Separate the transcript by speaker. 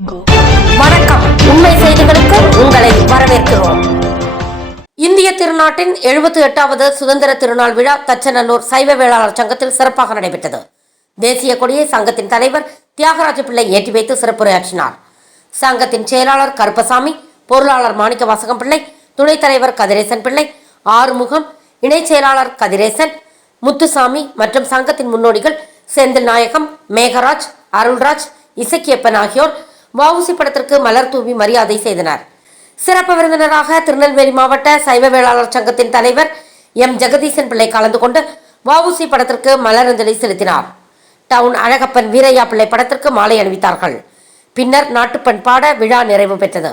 Speaker 1: வணக்கம். உண்மை செய்திகளுக்கு உங்களை வரவேற்கிறோம். இந்திய திருநாட்டின் எழுபத்தி எட்டாவது சுதந்திர திருநாள் விழா தச்சநல்லூர் சைவ வேளாளர் சங்கத்தில் சிறப்பாக நடைபெற்றது. தேசிய கொடியை சங்கத்தின் தலைவர் தியாகராஜ பிள்ளை ஏற்றி வைத்து சிறப்புரையாற்றினார். சங்கத்தின் செயலாளர் கருப்பசாமி பொருளாளர் மாணிக்க வாசகம் பிள்ளை துணைத் தலைவர் கதிரேசன் பிள்ளை ஆறுமுகம் இணைச் செயலாளர் கதிரேசன் முத்துசாமி மற்றும் சங்கத்தின் முன்னோடிகள் செந்தில் நாயகம் மேகராஜ் அருள்ராஜ் இசக்கியப்பன் ஆகியோர் வவுசி படத்திற்கு மலர் தூவி மரியாதை செய்தனர். சிறப்பு விருந்தினராக திருநெல்வேலி மாவட்ட சைவ வேளாளர் சங்கத்தின் தலைவர் எம். ஜெகதீசன் பிள்ளை கலந்து கொண்டு வவுசி படத்திற்கு மலரஞ்சலி செலுத்தினார். டவுன் அழகப்பன் வீரையா பிள்ளை படத்திற்கு மாலை அணிவித்தார்கள். பின்னர் நாட்டுப்பண் பாட விழா நிறைவு பெற்றது.